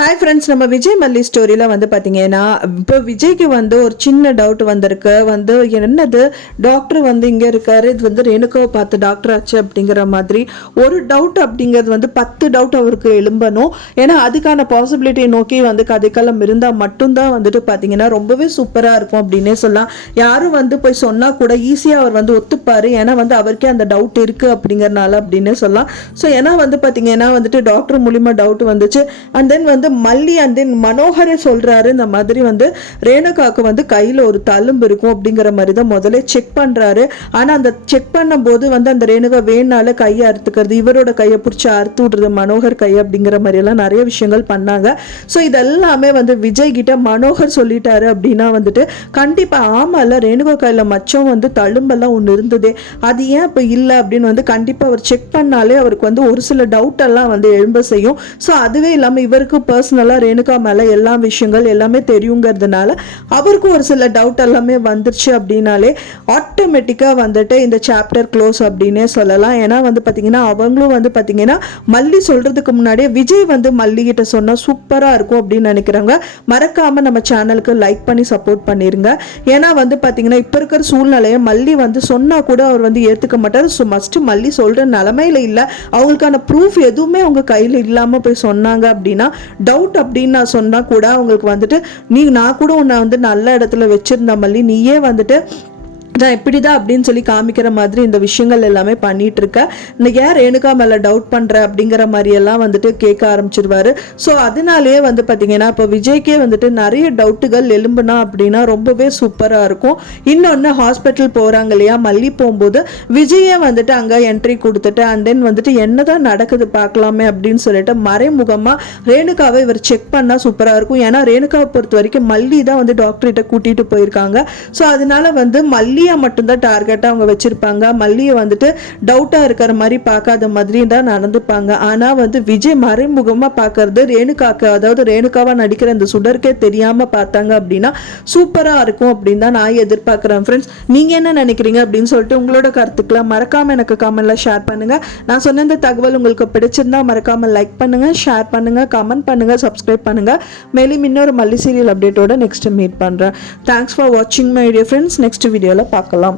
Hi friends, நம்ம விஜய் மல்லி ஸ்டோரியில் வந்து பார்த்தீங்கன்னா இப்போ விஜய்க்கு வந்து ஒரு சின்ன டவுட் வந்திருக்கு. வந்து என்னது டாக்டர் வந்து இங்கே இருக்காரு, இது வந்து ரேணுகாவை பார்த்து டாக்டர் ஆச்சு அப்படிங்கிற மாதிரி ஒரு டவுட் அப்படிங்கிறது வந்து 10 டவுட் அவருக்கு எழும்பணும். ஏன்னா அதுக்கான பாசிபிலிட்டியை நோக்கி வந்து கதைக்களம் இருந்தால் மட்டும்தான் வந்துட்டு பார்த்தீங்கன்னா ரொம்பவே சூப்பராக இருக்கும் அப்படின்னே சொல்லலாம். யாரும் வந்து போய் சொன்னால் கூட ஈஸியாக அவர் வந்து ஒத்துப்பார். ஏன்னா வந்து அவருக்கே அந்த டவுட் இருக்குது அப்படிங்கிறனால அப்படின்னே சொல்லலாம். ஸோ ஏன்னா வந்து பார்த்தீங்கன்னா வந்துட்டு டாக்டர் மூலிமா டவுட் வந்துச்சு. அண்ட் தென் வந்து மல்லி அண்ட் தென் மனோகரே சொல்றாரு, இந்த மாதிரி வந்து ரேணுகாக்கு வந்து கையில ஒரு தழும்பு இருக்கும் அப்படிங்கிற மாதிரி தான் முதல்ல செக் பண்றாரு. ஆனா அந்த செக் பண்ணும் போது வந்து அந்த ரேணுகா வேணால கையை அறுத்துக்கிறது, இவரோட கையை பிடிச்சி அறுத்து விடுறது மனோகர் கை அப்படிங்கிற மாதிரி எல்லாம் நிறைய விஷயங்கள் பண்ணாங்க. ஸோ இதெல்லாமே வந்து விஜய் கிட்ட மனோகர் சொல்லிட்டாரு அப்படின்னா வந்துட்டு கண்டிப்பா ஆமால ரேணுகா கையில மச்சம் வந்து தழும்பெல்லாம் ஒன்று இருந்ததே, அது ஏன் இப்போ இல்லை அப்படின்னு வந்து கண்டிப்பா அவர் செக் பண்ணாலே அவருக்கு வந்து ஒரு சில டவுட் எல்லாம் வந்து எழும்ப செய்யும். ஸோ அதுவே இல்லாமல் இவருக்கு பர்சனலாக ரேணுகா மேலே எல்லா விஷயங்கள் எல்லாமே தெரியுங்கிறதுனால அவருக்கும் ஒரு சில டவுட் எல்லாமே வந்துருச்சு அப்படின்னாலே ஆட்டோமேட்டிக்காக வந்துட்டு இந்த சாப்டர் க்ளோஸ் அப்படின்னே சொல்லலாம். ஏன்னா வந்து பார்த்தீங்கன்னா அவங்களும் வந்து பார்த்தீங்கன்னா மல்லி சொல்கிறதுக்கு முன்னாடியே விஜய் வந்து மல்லி கிட்ட சொன்னால் சூப்பராக இருக்கும் அப்படின்னு நினைக்கிறாங்க. மறக்காமல் நம்ம சேனலுக்கு லைக் பண்ணி சப்போர்ட் பண்ணிடுங்க. ஏன்னா வந்து பார்த்தீங்கன்னா இப்போ இருக்கிற சூழ்நிலையை மல்லி வந்து சொன்னால் கூட அவர் வந்து ஏற்றுக்க மாட்டார். ஸோ மஸ்ட்டு மல்லி சொல்கிற நிலமையில இல்லை, அவங்களுக்கான ப்ரூஃப் எதுவுமே அவங்க கையில் இல்லாமல் போய் சொன்னாங்க அப்படின்னா டவுட் அப்படின்னு நான் சொன்னா கூட அவங்களுக்கு வந்துட்டு நான் கூட உன்னை வந்து நல்ல இடத்துல வச்சிருந்த மல்லி, நீயே வந்துட்டு நான் இப்படிதான் அப்படின்னு சொல்லி காமிக்கிற மாதிரி இந்த விஷயங்கள் எல்லாமே பண்ணிட்டு இருக்க, இன்னைக்கு ஏன் ரேணுகா மேல டவுட் பண்ற அப்படிங்கிற மாதிரி எல்லாம் வந்துட்டு கேட்க ஆரம்பிச்சிருவாரு. ஸோ அதனாலேயே வந்து பார்த்தீங்கன்னா இப்போ விஜய்க்கே வந்துட்டு நிறைய டவுட்டுகள் எழும்புனா அப்படின்னா ரொம்பவே சூப்பராக இருக்கும். இன்னொன்று ஹாஸ்பிட்டல் போகிறாங்க இல்லையா, மல்லி போகும்போது விஜயே வந்துட்டு அங்கே என்ட்ரி கொடுத்துட்டு அண்ட் தென் வந்துட்டு என்னதான் நடக்குது பார்க்கலாமே அப்படின்னு சொல்லிட்டு மறைமுகமாக ரேணுகாவை இவர் செக் பண்ணால் சூப்பராக இருக்கும். ஏன்னா ரேணுகாவை பொறுத்த வரைக்கும் மல்லி தான் வந்து டாக்டர்கிட்ட கூட்டிகிட்டு போயிருக்காங்க. ஸோ அதனால வந்து மல்லி மட்டும்தான் டார்கெட்டா அவங்க வச்சிருப்பாங்க. மல்லியை வந்துட்டு டவுட்டா இருக்கிற மாதிரி பார்க்காத மாதிரி தான் நடந்துப்பாங்க. ஆனா வந்து விஜய் மறைமுகமா பார்க்கறது ரேணுகாக்கு, அதாவது ரேணுகாவா நடிக்கிற இந்த சுடருக்கே தெரியாம பார்த்தாங்க அப்படின்னா சூப்பரா இருக்கும் அப்படின்னு தான் நான் எதிர்பார்க்கிறேன். ஃப்ரெண்ட்ஸ், நீங்க என்ன நினைக்கிறீங்க அப்படின்னு சொல்லிட்டு உங்களோட கருத்துக்களை மறக்காம எனக்கு கமெண்ட்ல ஷேர் பண்ணுங்க. நான் சொன்ன இந்த தகவல் உங்களுக்கு பிடிச்சிருந்தா மறக்காம லைக் பண்ணுங்க, ஷேர் பண்ணுங்க, கமெண்ட் பண்ணுங்க, சப்ஸ்கிரைப் பண்ணுங்க. மேலும் இன்னொரு மல்லி சீரியல் அப்டேட்டோட நெக்ஸ்ட் மீட் பண்றேன். தேங்க்ஸ் ஃபார் வாட்சிங் மை டியர் ஃப்ரெண்ட்ஸ். நெக்ஸ்ட் வீடியோல பார்க்கலாம்.